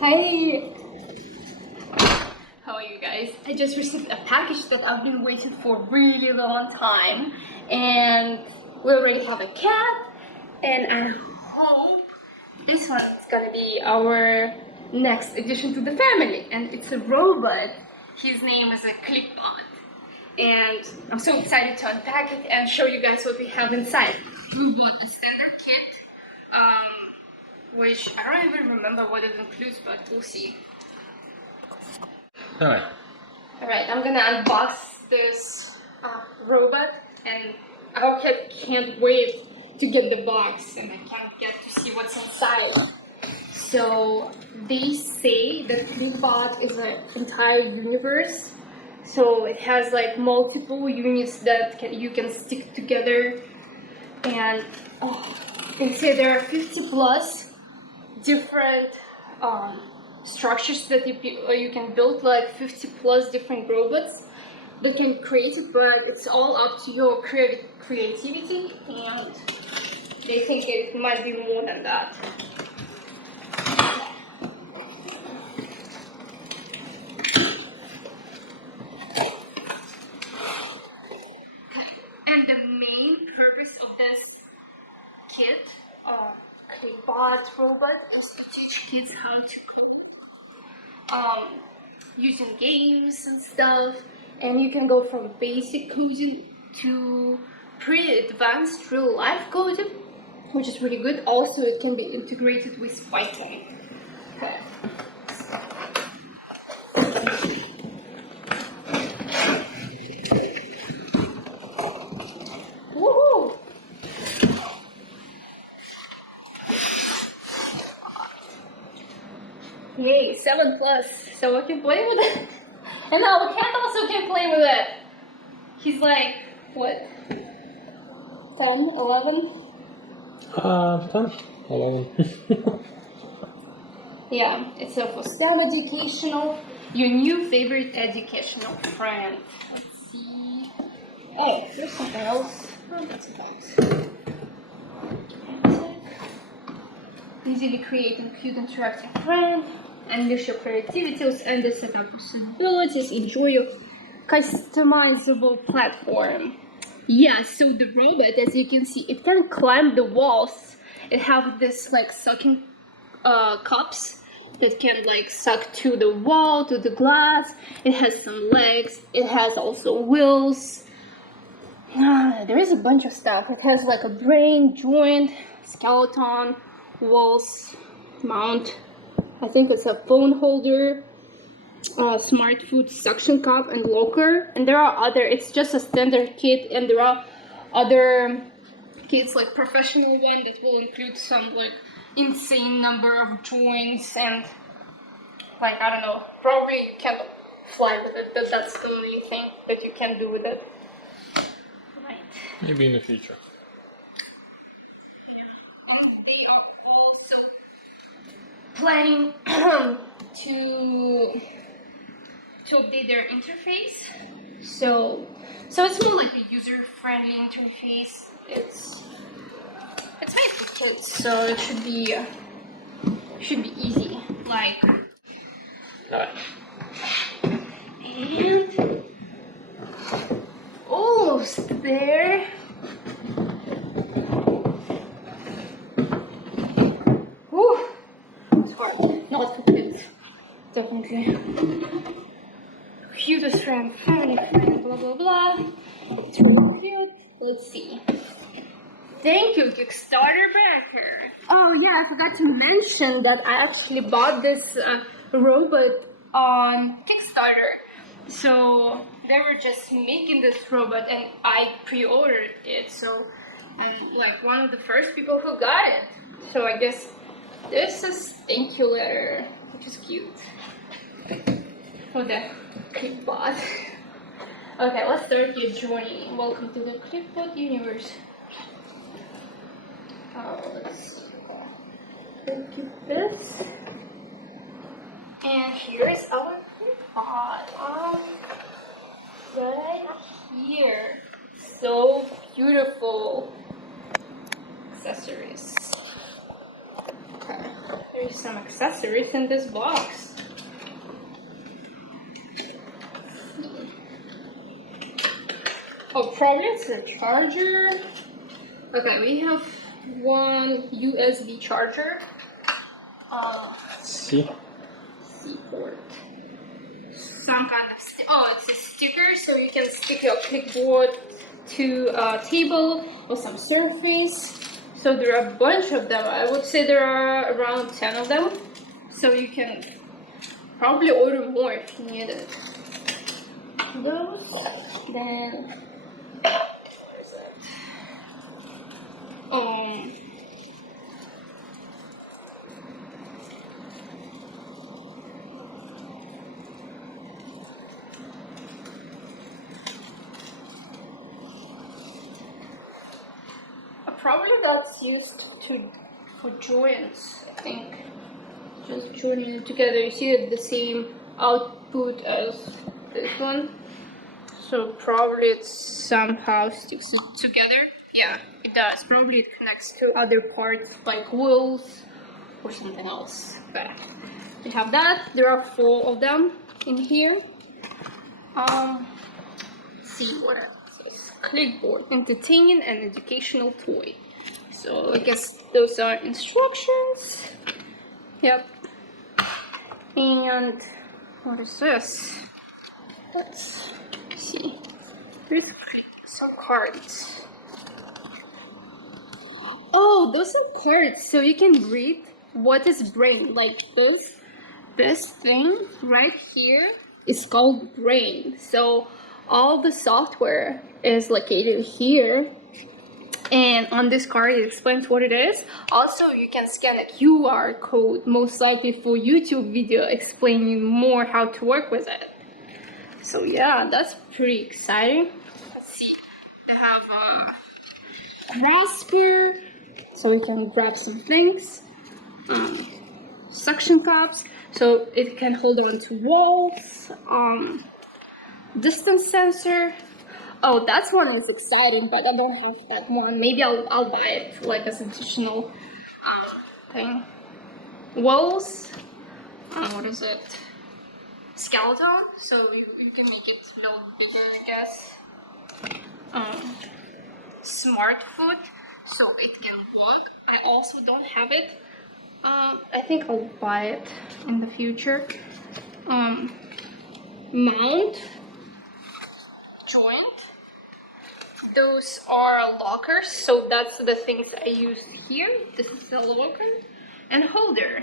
Hey! How are you guys? I just received a package that I've been waiting for a really long time, and we already have a cat, and I hope this one is gonna be our next addition to the family, and it's a robot. His name is a Clikbot, and I'm so excited to unpack it and show you guys what we have inside. We bought a standard kit, which I don't even remember what it includes, but we'll see. Alright, I'm gonna unbox this robot, and our cat can't wait to get the box, and I can't get to see what's inside. So they say that Clikbot is an entire universe, so it has like multiple units that you can stick together, and they say there are 50 plus different structures that you can build, like 50 plus different robots that can create it, but it's all up to your creativity, and they think it might be more than that. And the main purpose of this kit, CLICBOT robot, is to teach kids how to cook, using games and stuff. And you can go from basic coding to pretty advanced real life coding, which is really good. Also, it can be integrated with Python. Okay. Woohoo! Yay, 7 plus, so I can play with it. And our cat also can play with it. He's like, what, 10, 11? 10, 11. Yeah, it's for STEM educational, your new favorite educational friend. Let's see. Oh, there's something else. Oh, that's a box. Easily create and cute interactive friend. Unleash your creativity and the setup possibilities. Enjoy your customizable platform. Yeah, so the robot, as you can see, it can climb the walls. It has this like sucking cups that can like suck to the wall, to the glass. It has some legs. It has also wheels. There is a bunch of stuff. It has like a brain, joint, skeleton, walls, mount. I think it's a phone holder, smart food suction cup, and locker. And there are other, it's just a standard kit, and there are other kits like professional one that will include some like insane number of joints, and like, I don't know, probably you can't fly with it, but that's the only thing that you can do with it. Right. Maybe in the future. Yeah. And they are also planning to update their interface, so it's more like a user-friendly interface. It's made for kids, so it should be easy. Like, and almost there. Whew. It's hard. Not for kids. Definitely. Cutest friend, family friend, blah blah blah. It's really cute. Let's see. Thank you, Kickstarter backer. Oh yeah, I forgot to mention that I actually bought this robot on Kickstarter. So they were just making this robot, and I pre-ordered it. So I'm like one of the first people who got it. So I guess this is thank you letter, which is cute. For the Clikbot. Okay, let's start your journey. Welcome to the Clikbot universe. Let's see. Thank you, this. And here's our Clikbot. Right here. So beautiful. Accessories. Okay. There's some accessories in this box. Oh, probably it's a charger. Okay, we have one USB charger. C port. Some kind of it's a sticker, so you can stick your Clikbot to a table or some surface. So there are a bunch of them. I would say there are around 10 of them. So you can probably order more if you need it. Those. Then where is it? Probably that's used for joints, I think. Just joining it together. You see it the same output as this one. So probably it somehow sticks together. Yeah, it does. Probably it connects to other parts like wheels or something else. But we have that. There are 4 of them in here. Let's see what else. Clikbot, entertaining and educational toy. So I guess those are instructions. Yep. And what is this? Let's see. Here's some cards. Oh, those are cards, so you can read what is brain. Like this thing right here is called brain. So all the software is located here, and on this card it explains what it is. Also, you can scan a QR code, most likely for YouTube video explaining more how to work with it. So yeah, that's pretty exciting. Let's see, they have a grasper, so we can grab some things. Suction cups, so it can hold on to walls. Distance sensor. Oh, that one is exciting, but I don't have that one. Maybe I'll buy it like as additional thing. Walls. What is it? Skeleton. So you can make it a little bigger, I guess. Smart foot, so it can walk. I also don't have it. I think I'll buy it in the future. Mount. Joint. Those are lockers, so that's the things I use here. This is the locker and holder.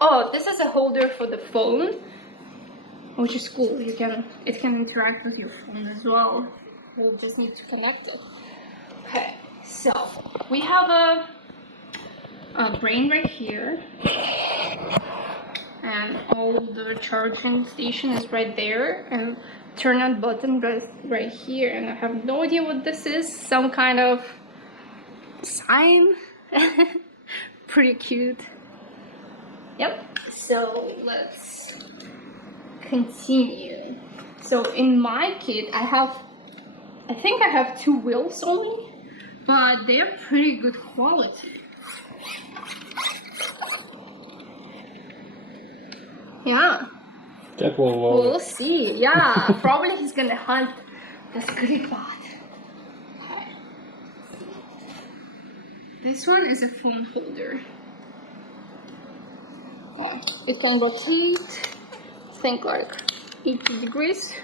Oh, this is a holder for the phone, which is cool. It can interact with your phone as well. We'll just need to connect it. Okay, so we have a brain right here. And all the charging station is right there, and turn on button right here. And I have no idea what this is. Some kind of sign. Pretty cute. Yep. So let's continue. So in my kit, I think I have 2 wheels only, but they're pretty good quality. Yeah. That will load. We'll see. Yeah, probably he's gonna hunt the Clikbot. Okay. This one is a phone holder. Oh, it can rotate, I think like 80 degrees.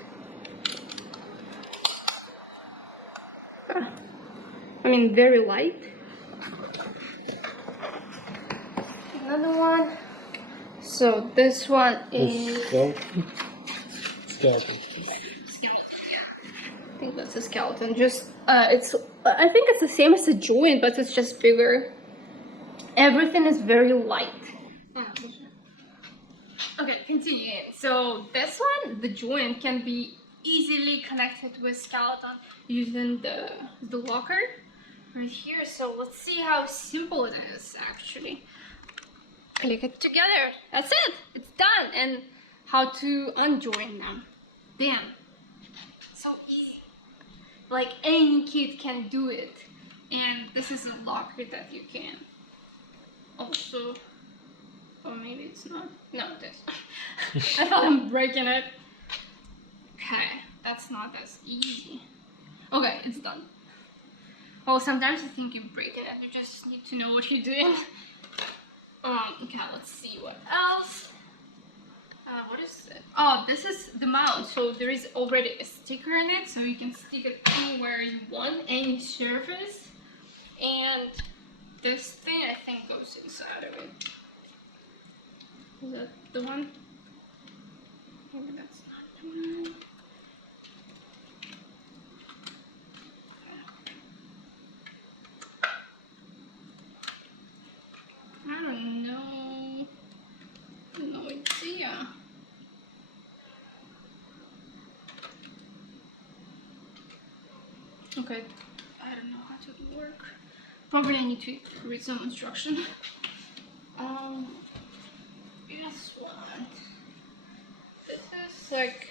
I mean, very light. Another one. So this one is skeleton. I think that's a skeleton. Just I think it's the same as a joint, but it's just bigger. Everything is very light. Okay, continuing. So this one, the joint can be easily connected with skeleton using the locker right here. So let's see how simple it is actually. Click it together. That's it. It's done. And how to unjoin them. Damn. So easy. Like any kid can do it. And this is a locker that you can also, or maybe it's not. No, it is. I thought I'm breaking it. Okay, that's not as easy. Okay, it's done. Well, sometimes I think you're breaking it. You just need to know what you're doing. Okay, let's see what else. What is it? Oh, this is the mount. So there is already a sticker in it, so you can stick it anywhere you want, any surface. And this thing, I think, goes inside of it. Is that the one? Maybe that's not the one. I don't know. No idea. Okay, I don't know how to work. Probably I need to read some instruction. This one. This is like,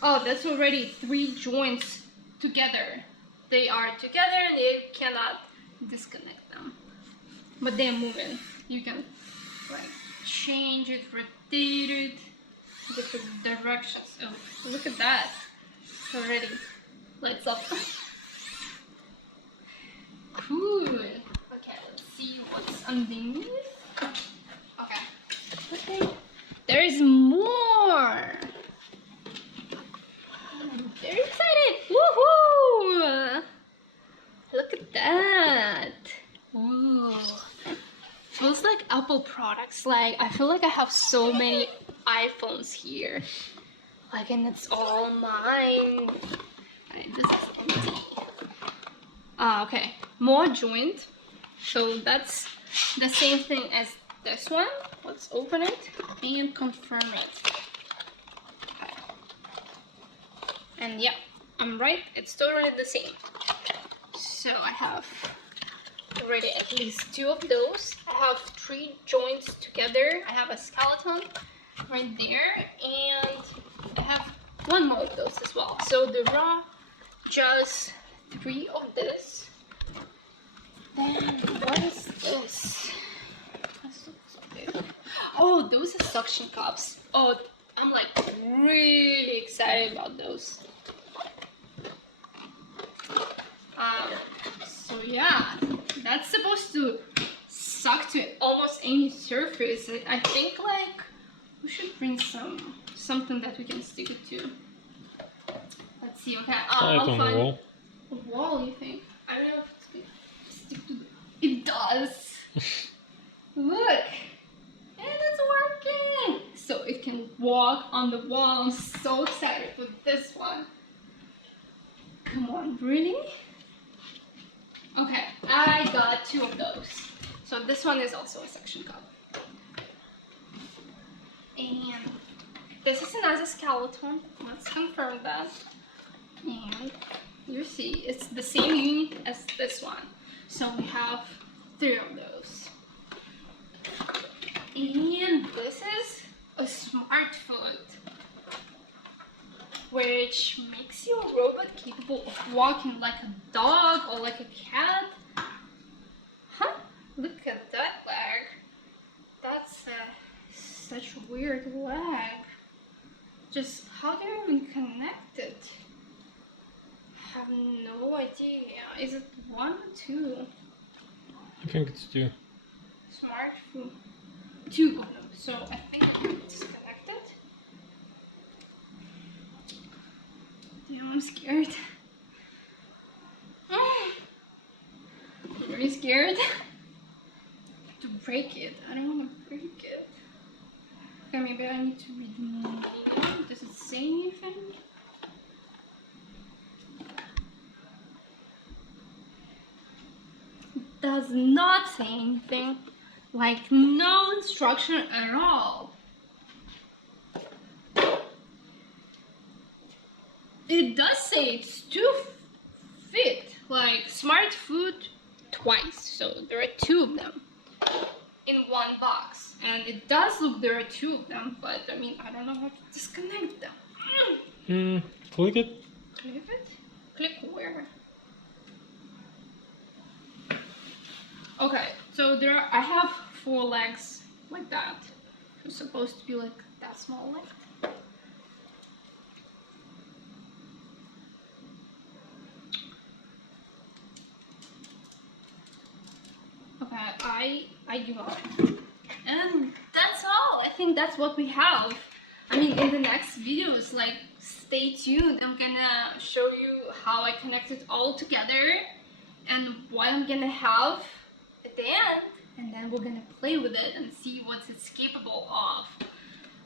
oh, that's already 3 joints together. They are together and you cannot disconnect them. But they're moving. You can like change it, rotate it, different directions. Oh, look at that. It's already lights up. Cool. Okay, let's see what's underneath. Okay. There is more. I'm very excited. Woohoo! Look at that. Whoa. Feels like Apple products. Like, I feel like I have so many iPhones here. Like, and it's all mine. Okay, this is empty. Okay, more joint. So that's the same thing as this one. Let's open it and confirm it. Okay. And yeah, I'm right. It's totally the same. So I have already at least 2 of those. I have 3 joints together. I have a skeleton right there, and I have 1 more of those as well. So there are just 3 of this. Then what is this? This looks so big. Oh, those are suction cups. Oh, I'm like really excited about those. So yeah, that's supposed to suck to almost any surface. I think like we should bring something that we can stick it to. Let's see. Okay, I'll on find the wall. a wall. You think? I don't know if it's stick to. It does. Look, and it's working. So it can walk on the wall. I'm so excited for this one. Come on, really? Okay, I got 2 of those. So this one is also a suction cup. And this is another skeleton. Let's confirm that. And you see, it's the same unit as this one. So we have 3 of those. And this is a smart foot, which makes your robot capable of walking like a dog or like a cat. Huh? Look at that leg. That's such a weird leg. Just how do you even connect it? I have no idea. Is it 1 or 2? I think it's 2. Smart foot. 2 of them. So I think I can disconnect it. Damn, I'm scared. I'm very scared to break it. I don't want to break it. Okay, maybe I need to remove it. Does it say anything? It does not say anything. Like, no instruction at all. It does say it's 2 feet, like smart food twice, so there are 2 of them in 1 box. And it does look there are 2 of them, but I mean, I don't know how to disconnect them. Click it. Click it? Click where? Okay, so I have 4 legs like that. It's supposed to be like that small leg. Okay, I give up. And that's all. I think that's what we have. I mean, in the next videos, like, stay tuned. I'm gonna show you how I connect it all together and what I'm gonna have at the end. And then we're gonna play with it and see what it's capable of.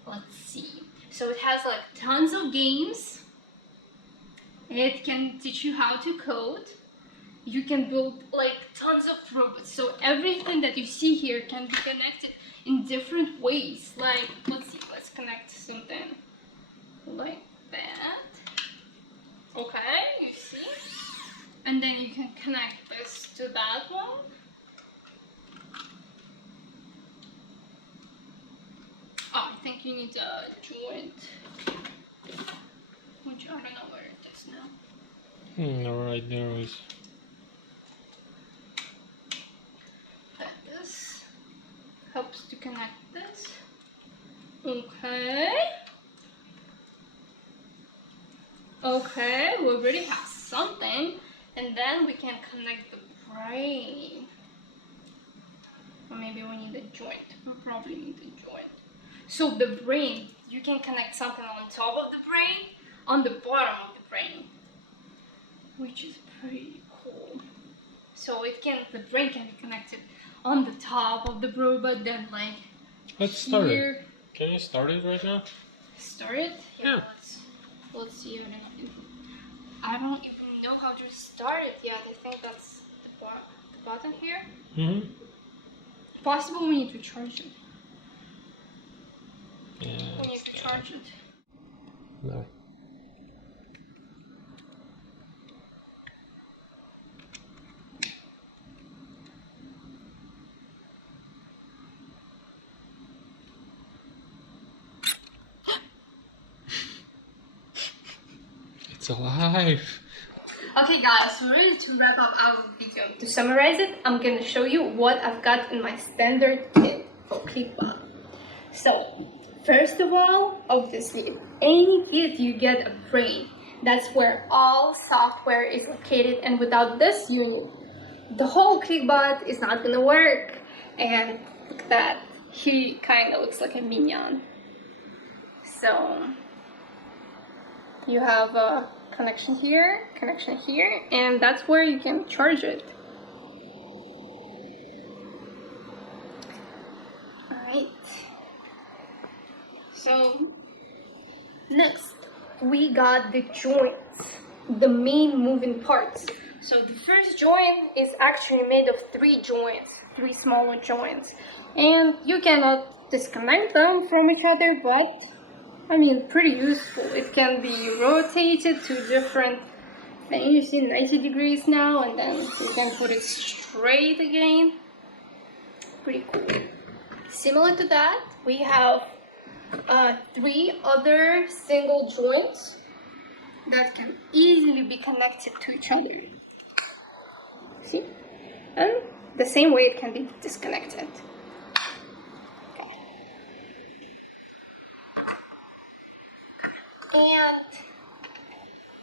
Let's see. So it has like tons of games. It can teach you how to code. You can build like tons of robots. So everything that you see here can be connected in different ways. Like, let's see, let's connect something like that. Okay, you see? And then you can connect this to that one. Oh, I think you need a joint, which I don't know where it is now. No, right there is. This helps to connect this. Okay. Okay, we already have something. And then we can connect the brain. Or maybe we need a joint. We probably need a joint. So the brain, you can connect something on top of the brain, on the bottom of the brain, which is pretty cool. So the brain can be connected on the top of the robot, then like Let's start here. it. Can you start it right now? Start it? Yeah. Let's see. I don't even know how to start it yet. I think that's the button here. Mm-hmm. Possible we need to charge it. Yeah. We need to charge it. No. It's alive. Okay guys, we're ready to wrap up our video. To summarize it, I'm gonna show you what I've got in my standard kit for Clikbot. So, first of all, obviously, any kit you get a brain. That's where all software is located, and without this unit, the whole Clikbot is not gonna work. And look at that, he kinda looks like a minion. So, you have a connection here, and that's where you can charge it. Alright. So, next, we got the joints, the main moving parts. So the first joint is actually made of 3 joints, 3 smaller joints. And you cannot disconnect them from each other, but I mean, pretty useful. It can be rotated to different things. You see 90 degrees now, and then you can put it straight again. Pretty cool. Similar to that, we have 3 other single joints that can easily be connected to each other. See? And the same way it can be disconnected.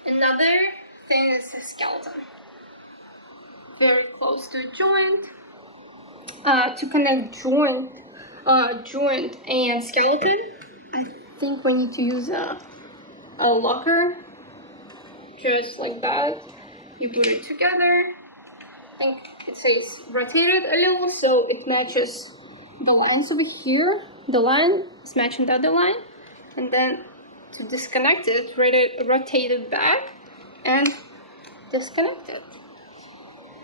And another thing is a skeleton. Very close to a joint. To connect joint and skeleton, I think we need to use a locker. Just like that. You put it together. I think it says rotated a little, so it matches the lines over here. The line is matching the other line. And then to disconnect it, rotate it back and disconnect it.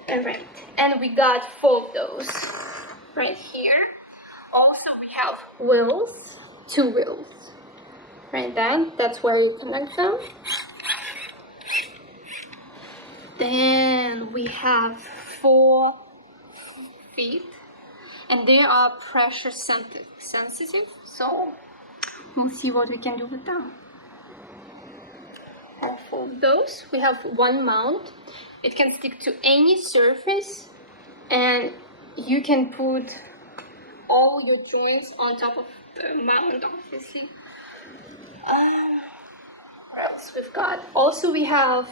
Alright, and we got 4 of those right here. Also, we have wheels, 2 wheels. Right then, that's where you connect them. Then we have 4 feet, and they are pressure sensitive, so we'll see what we can do with them. And for those, we have 1 mount. It can stick to any surface, and you can put all your joints on top of the mount, obviously. What else we've got? Also, we have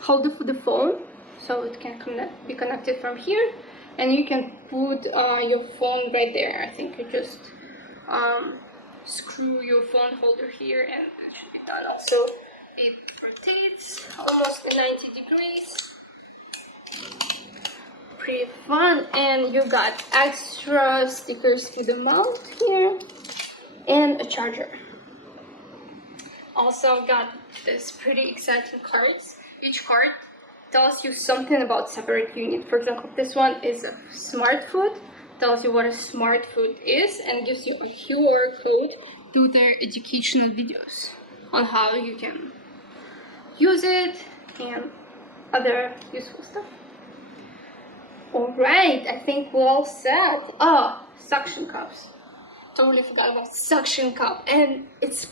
holder for the phone, so it can be connected from here, and you can put your phone right there. I think you just screw your phone holder here, and it should be done. Also, it rotates almost 90 degrees. Pretty fun, and you got extra stickers for the mount here, and a charger. Also got this pretty exciting cards. Each card tells you something about separate unit. For example, this one is a smart food, tells you what a smart food is, and gives you a QR code to their educational videos on how you can use it and other useful stuff. Alright, I think we're all set. Suction cups. Totally forgot about suction cup, and it's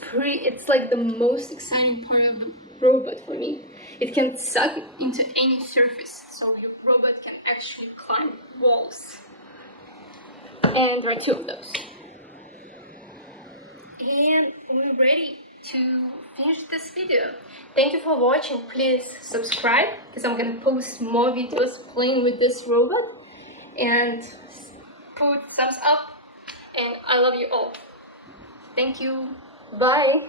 like the most exciting part of the robot for me. It can suck into any surface, so your robot can actually climb walls. And there are 2 of those. And we're ready to finish this video. Thank you for watching. Please subscribe, because I'm gonna post more videos playing with this robot. And put thumbs up. And I love you all. Thank you. Bye.